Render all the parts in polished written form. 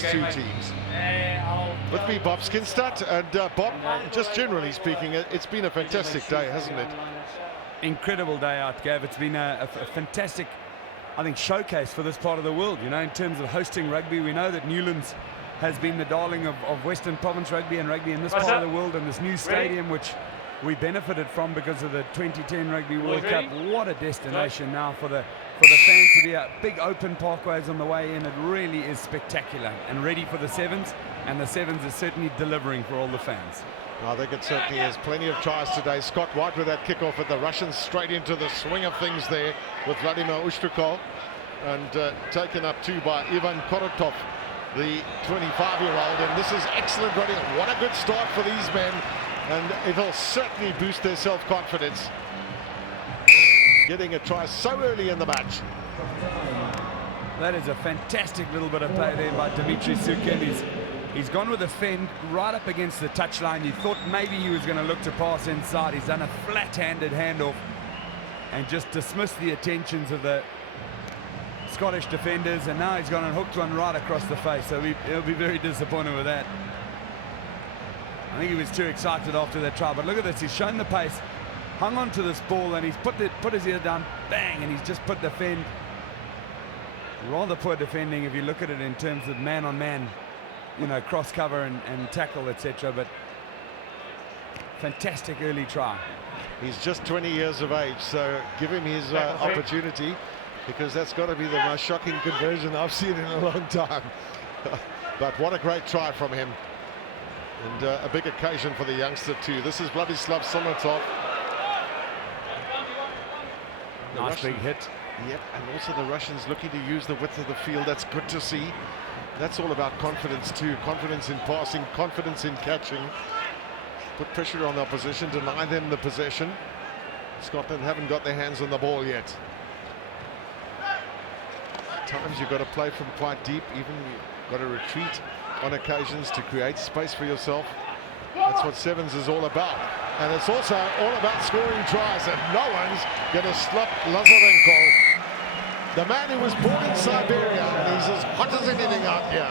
these two teams. With me, Bob Skinstad, and Bob, just generally speaking, it's been a fantastic day, hasn't it? Incredible day out, Gav. It's been a fantastic, I think, showcase for this part of the world. You know, in terms of hosting rugby, we know that Newlands has been the darling of Western Province rugby and rugby in this part of the world, and this new stadium, which we benefited from because of the 2010 Rugby World Cup. What a destination now for the fans to be out. Big open parkways on the way in. It really is spectacular and ready for the Sevens, and the Sevens is certainly delivering for all the fans. I think it certainly is. Plenty of tries today. Scott White with that kickoff at the Russians, straight into the swing of things there with Vladimir Ushtrikov, and taken up too by Ivan Korotov, the 25-year-old, and this is excellent running. What a good start for these men, and it'll certainly boost their self-confidence. Getting a try so early in the match. That is a fantastic little bit of play there by Dimitri Sukin. He's gone with a fend right up against the touchline. You thought maybe he was going to look to pass inside. He's done a flat-handed handoff and just dismissed the attentions of the Scottish defenders, and now he's gone and hooked one right across the face, so he'll be very disappointed with that. I think he was too excited after that try, but look at this. He's shown the pace, hung on to this ball, and he's put his ear down, bang, and he's just put the fend. Rather poor defending if you look at it in terms of man-on-man, you know, cross cover and tackle, etc. But fantastic early try. He's just 20 years of age, so give him his opportunity, because that's got to be the most shocking conversion I've seen in a long time. But what a great try from him, and a big occasion for the youngster too. This is Vladislav Somotov. Nice big hit. Yep, and also the Russians looking to use the width of the field. That's good to see. That's all about confidence too. Confidence in passing, confidence in catching. Put pressure on the opposition, deny them the possession. Scotland haven't got their hands on the ball yet. At times you've got to play from quite deep, even you've got to retreat on occasions to create space for yourself. That's what Sevens is all about. And it's also all about scoring tries, and no one's going to stop Lazarenko, the man who was born in Siberia, and he's as hot as anything out here.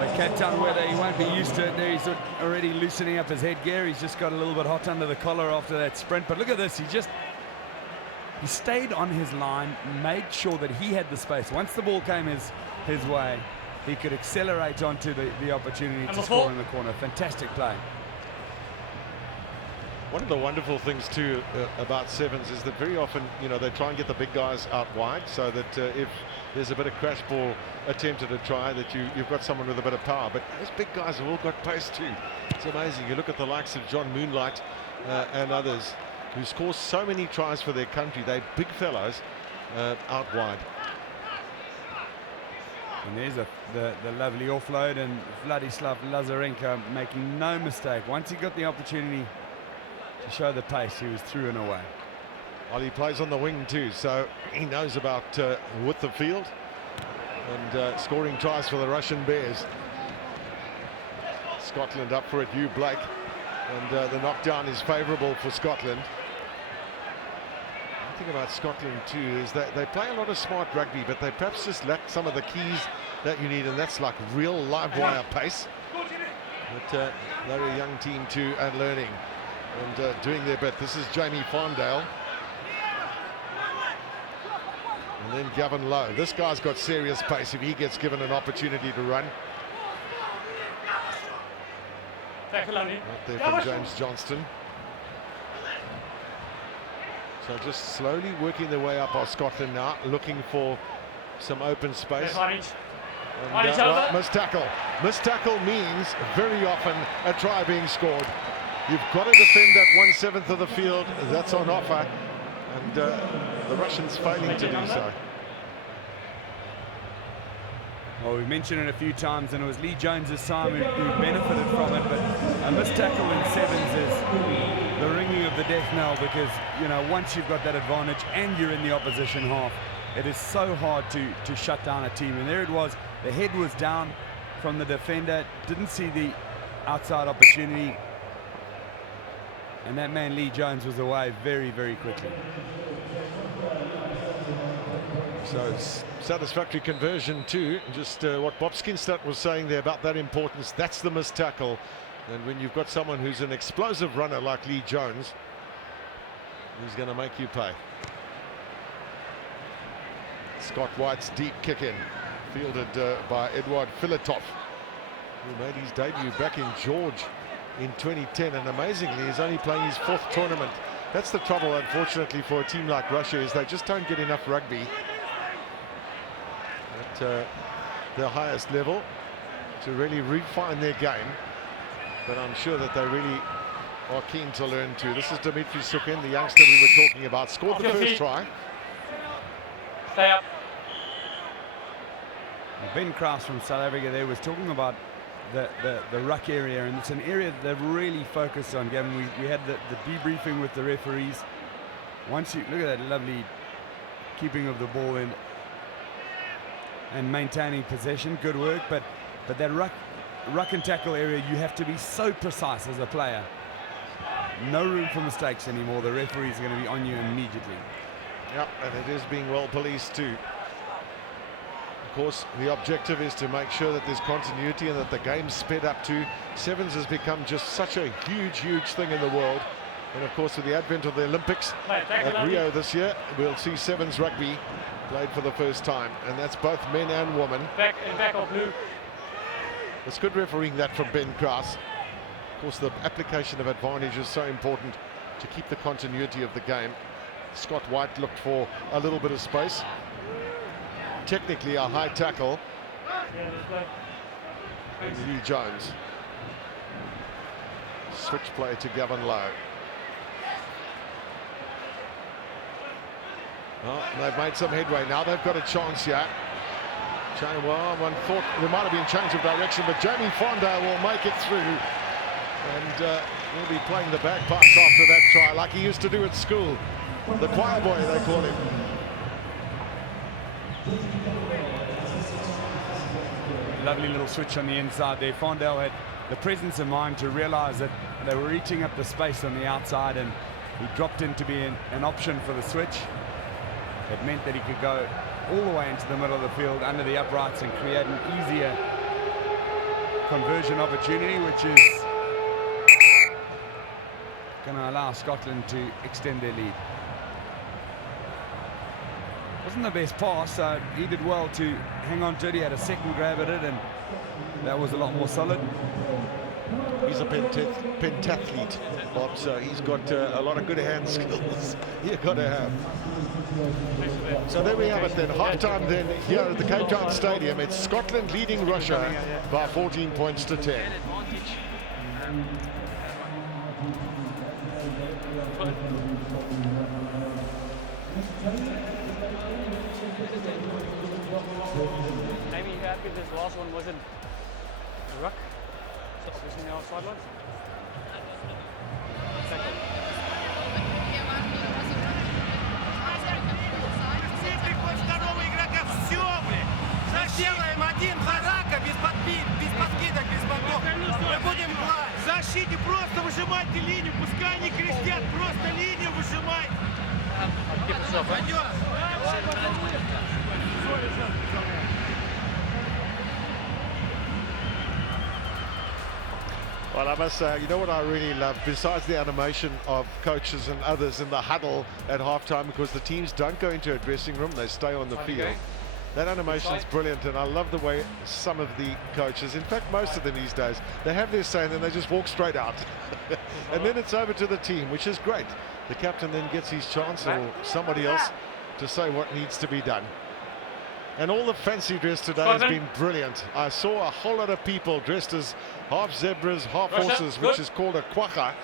The Кейптаун weather, he won't be used to it there. He's already loosening up his headgear. He's just got a little bit hot under the collar after that sprint. But look at this, he stayed on his line, made sure that he had the space. Once the ball came his way, he could accelerate onto the opportunity to score in the corner. Fantastic play. One of the wonderful things too about Sevens is that very often, you know, they try and get the big guys out wide, so that if there's a bit of crash ball attempted at try, that you've got someone with a bit of power. But those big guys have all got pace too. It's amazing. You look at the likes of John Moonlight and others who score so many tries for their country. They're big fellows out wide. And there's the lovely offload, and Vladislav Lazarenko making no mistake. Once he got the opportunity to show the pace, he was through and away. Well, he plays on the wing too, so he knows about width of field and scoring tries for the Russian Bears. Scotland up for it, Hugh Blake, and the knockdown is favourable for Scotland. The thing about Scotland too is that they play a lot of smart rugby, but they perhaps just lack some of the keys that you need, and that's like real live wire pace. But they're a young team too, and learning and doing their bit. This is Jamie Fondale. And then Gavin Lowe. This guy's got serious pace if he gets given an opportunity to run. Right there from James Johnston. So just slowly working their way up are Scotland now, looking for some open space. And, missed tackle. Missed tackle means very often a try being scored. You've got to defend that 1/7 of the field. That's on offer, and the Russians failing to do so. Well, we mentioned it a few times, and it was Lee Jones's time who benefited from it, but a missed tackle in Sevens is the ringing of the death knell, because, you know, once you've got that advantage and you're in the opposition half, it is so hard to shut down a team. And there it was, the head was down from the defender, didn't see the outside opportunity, and that man Lee Jones was away very, very quickly. So satisfactory conversion too. Just what Bob Skinstad was saying there about that importance. That's the missed tackle. And when you've got someone who's an explosive runner like Lee Jones, he's going to make you pay. Scott White's deep kick in, fielded by Edouard Filatov, who made his debut back in George in 2010, and amazingly he's only playing his 4th tournament. That's the trouble, unfortunately, for a team like Russia, is they just don't get enough rugby at the highest level to really refine their game. But I'm sure that they really are keen to learn too. This is Dimitri Sukin, the youngster we were talking about, scored the first try. Stay up. Ben Kraus from South Africa there was talking about the ruck area, and it's an area that they've really focused on. Gavin, we had the debriefing with the referees. Once you look at that lovely keeping of the ball in and maintaining possession, good work, but that ruck and tackle area, you have to be so precise as a player. No room for mistakes anymore. The referees are going to be on you immediately. Yep, and it is being well policed too. Of course, the objective is to make sure that there's continuity and that the game's sped up too. Sevens has become just such a huge thing in the world. And of course, with the advent of the Olympics at Rio this year, we'll see sevens rugby played for the first time. And that's both men and women. Back of blue. It's good refereeing that from Ben Kraus. Of course, the application of advantage is so important to keep the continuity of the game. Scott White looked for a little bit of space. Technically a high tackle. Lee Jones. Switch play to Gavin Lowe. Well, they've made some headway now. They've got a chance here. Well, one thought there might have been change of direction, but Jamie Fonda will make it through. And he'll be playing the bagpipes after that try, like he used to do at school. The choir boy, they call him. Lovely little switch on the inside there. Fondell had the presence of mind to realize that they were eating up the space on the outside, and he dropped in to be an option for the switch. It meant that he could go all the way into the middle of the field under the uprights and create an easier conversion opportunity, which is going to allow Scotland to extend their lead. Wasn't the best pass, so he did well to hang on to it. He had a second grab at it, and that was a lot more solid. He's a pentathlete, Bob, so he's got a lot of good hand skills you've got to have. So there we have it then. Half-time then here at the Кейптаун Stadium. It's Scotland leading Russia by 14 points to 10. Amy, you happy this last one wasn't a ruck? Stop pushing the outside ones. Сделаем один за рака, без подкидок, без боков. Мы будем плавать. В защите просто выжимайте линию, пускай они крестят, просто линию выжимать. Well, I must say, you know what I really love, besides the animation of coaches and others in the huddle at halftime, because the teams don't go into a dressing room, they stay on the field. That animation is brilliant, and I love the way some of the coaches, in fact most of them these days, they have their say and then they just walk straight out. And then it's over to the team, which is great. The captain then gets his chance, or somebody else, to say what needs to be done. And all the fancy dress today has been brilliant. I saw a whole lot of people dressed as half zebras, half horses, which is called a quagga.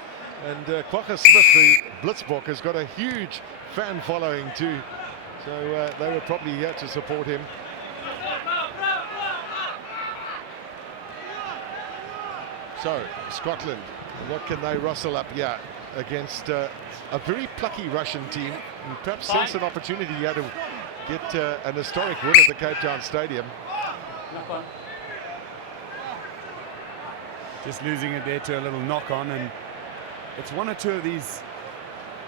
And Quagga Smith, the Blitzbock, has got a huge fan following too. So they were probably here to support him. So Scotland, what can they rustle up here against a very plucky Russian team, and perhaps sense an opportunity here to get an historic win at the Кейптаун Stadium. Just losing it there to a little knock on, and it's one or two of these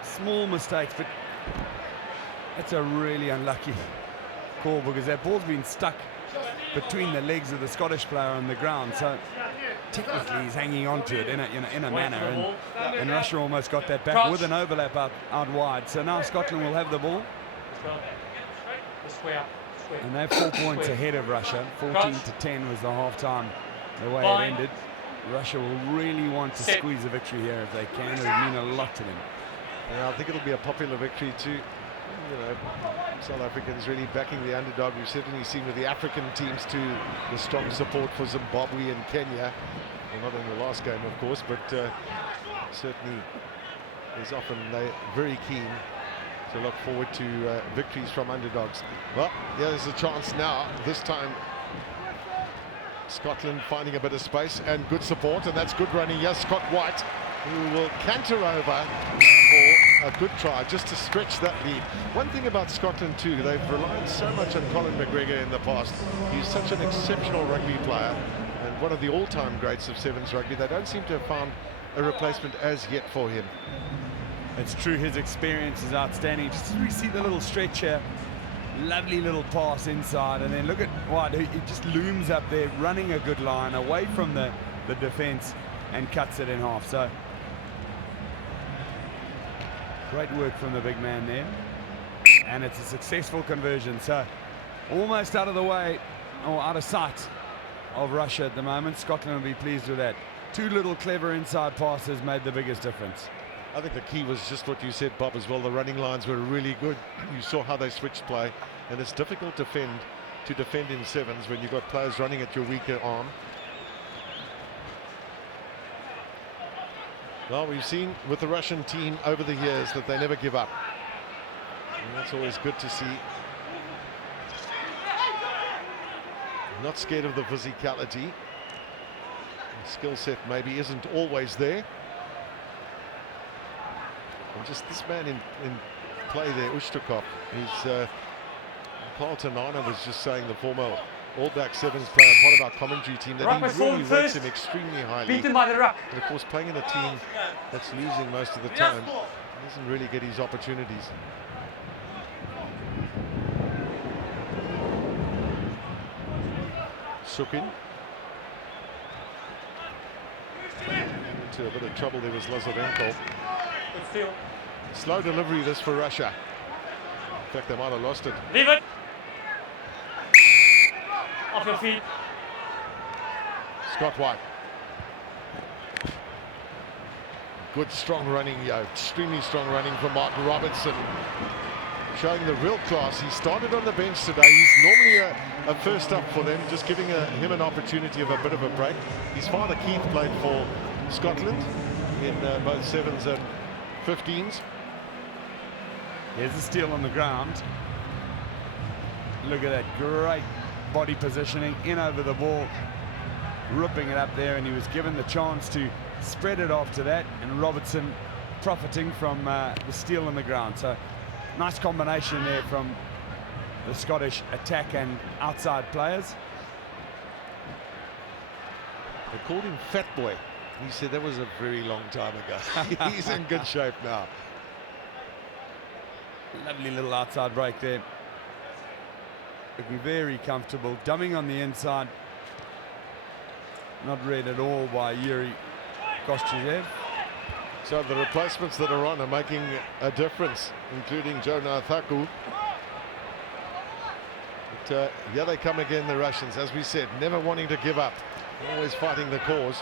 small mistakes, but it's a really unlucky call because that ball's been stuck between the legs of the Scottish player on the ground. So technically he's hanging on to it in a manner, and Russia almost got that back with an overlap out wide. So now Scotland will have the ball. And they're 4 points ahead of Russia. 14-10 was the half-time, the way it ended. Russia will really want to squeeze a victory here if they can. It would mean a lot to them. Yeah, I think it'll be a popular victory too. You know, South Africans really backing the underdog. We've certainly seen with the African teams too, the strong support for Zimbabwe and Kenya. Well, not in the last game, of course, but certainly there's often they're very keen to look forward to victories from underdogs. Well, yeah, there's a chance now. This time, Scotland finding a bit of space and good support, and that's good running. Yes, Scott White, who will canter over for a good try, just to stretch that lead. One thing about Scotland too, they've relied so much on Colin McGregor in the past. He's such an exceptional rugby player and one of the all-time greats of sevens rugby. They don't seem to have found a replacement as yet for him. It's true, his experience is outstanding. Just we see the little stretch here, lovely little pass inside, and then look at White, he just looms up there, running a good line away from the defense and cuts it in half. So great work from the big man there, and it's a successful conversion. So almost out of the way, or out of sight of Russia at the moment. Scotland will be pleased with that. Two little clever inside passes made the biggest difference. I think the key was just what you said, Bob, as well. The running lines were really good. You saw how they switched play, and it's difficult to defend in sevens when you've got players running at your weaker arm. Well, we've seen with the Russian team over the years that they never give up, and that's always good to see. Not scared of the physicality. The skill set maybe isn't always there. And just this man in play there, Ushtukov, he's Paul Tanana was just saying, the former All Black Sevens player, part of our commentary team, that he really rates him extremely highly. Beaten by the ruck. And of course, playing in a team that's losing most of the time, he doesn't really get his opportunities. Sukin. Into a bit of trouble there was Lazarenko. Slow delivery this for Russia. In fact, they might have lost it. Leave it. Off your feet. Scott White. Good strong running, extremely strong running from Martin Robertson. Showing the real class. He started on the bench today. He's normally a first up for them, just giving him an opportunity of a bit of a break. His father Keith played for Scotland in both sevens and 15s. Here's the steal on the ground. Look at that great body positioning, in over the ball, ripping it up there, and he was given the chance to spread it off to that, and Robertson profiting from the steal on the ground. So nice combination there from the Scottish attack and outside players. They called him Fat Boy. He said that was a very long time ago. He's in good shape now. Lovely little outside break there. Looking very comfortable, dumbing on the inside. Not read at all by Yuri Kostyuzev. So the replacements that are on are making a difference, including Jonah Thaku. But yeah, they come again, the Russians, as we said, never wanting to give up, always fighting the cause.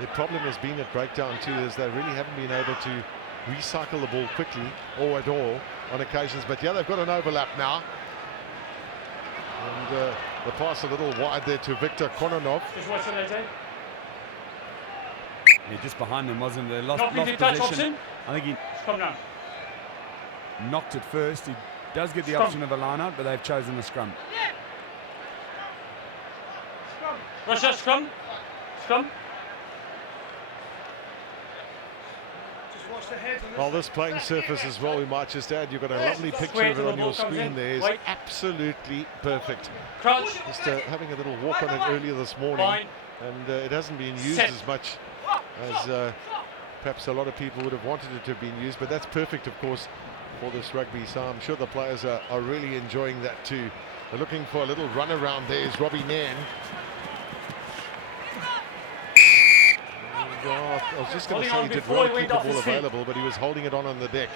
The problem has been at breakdown too, is they really haven't been able to recycle the ball quickly or at all on occasions. But yeah, they've got an overlap now. And the pass a little wide there to Viktor Kononov. Just watch it, AJ. Yeah, just behind him, wasn't there? Lost touch position. option. I think he Come down. knocked it first. He does get the Scrum. option of a line out, but they've chosen a scrum. Russia, scrum. Scrum. Well, this playing surface as well, we might just add, you've got a lovely picture of it on your screen there. It's absolutely perfect. Crouch. Just having a little walk on it earlier this morning, and it hasn't been used as much as perhaps a lot of people would have wanted it to have been used, but that's perfect, of course, for this rugby, so I'm sure the players are really enjoying that too. They're looking for a little run around. There's Robbie Nairn. And, I was just going to say he did well to keep the ball available, but he was holding it on the deck.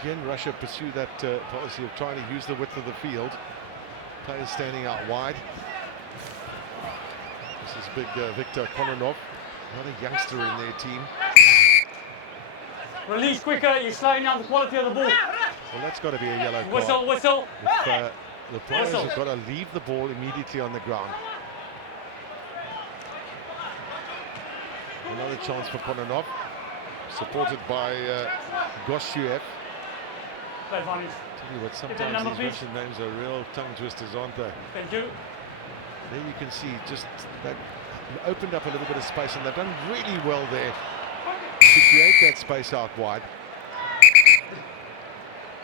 Again, Russia pursue that policy of trying to use the width of the field. Players standing out wide. This is big Viktor Kononov, another youngster in their team. Release quicker, you're slowing down the quality of the ball. Well, that's got to be a yellow card. Whistle, whistle. If, the players have got to leave the ball immediately on the ground. Another chance for Kononov, supported by Goshiev. Play advantage. Tell you what, sometimes these Russian names are real tongue twisters, aren't they? Thank you. There you can see just that opened up a little bit of space, and they've done really well there to create that space out wide.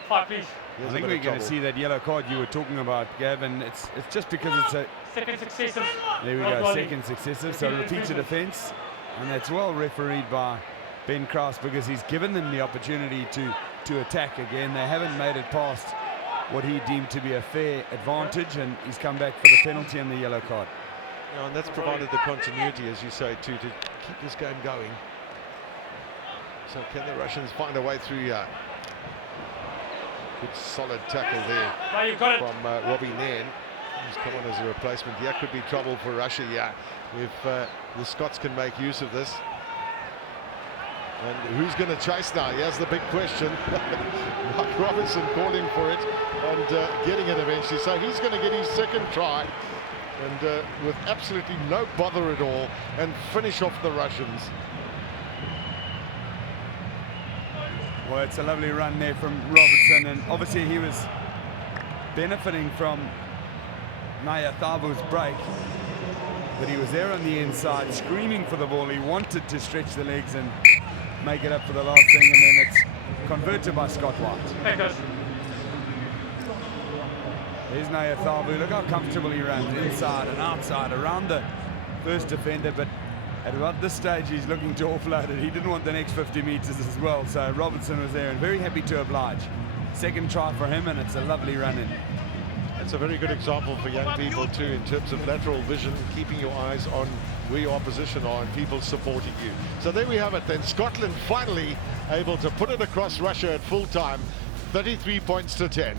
5, please. I think we're going to see that yellow card you were talking about, Gavin. It's just because it's a second successive. There we go, second successive. So repeated offence, and that's well refereed by Ben Krause because he's given them the opportunity to attack again. They haven't made it past what he deemed to be a fair advantage, and he's come back for the penalty and the yellow card. Yeah, and that's provided the continuity, as you say, to keep this game going. So can the Russians find a way through here? Good solid tackle there from Robbie Nairn. He's come on as a replacement. Yeah, could be trouble for Russia, yeah, if the Scots can make use of this. And who's going to chase now? Here's the big question. Mark Robertson calling for it and getting it eventually. So he's going to get his second try and with absolutely no bother at all and finish off the Russians. Well, it's a lovely run there from Robertson, and obviously he was benefiting from Naya Thavu's break, but he was there on the inside screaming for the ball. He wanted to stretch the legs and make it up for the last thing, and then it's converted by Scott White. There's Naya Thavu. Look how comfortable he runs, inside and outside around the first defender, but at about this stage he's looking to offload it. He didn't want the next 50 meters as well, so Robertson was there and very happy to oblige. Second try for him, and it's a lovely run in. It's a very good example for young people too, in terms of lateral vision, keeping your eyes on where your opposition are and people supporting you. So there we have it then. Scotland finally able to put it across Russia at full time, 33 points to 10.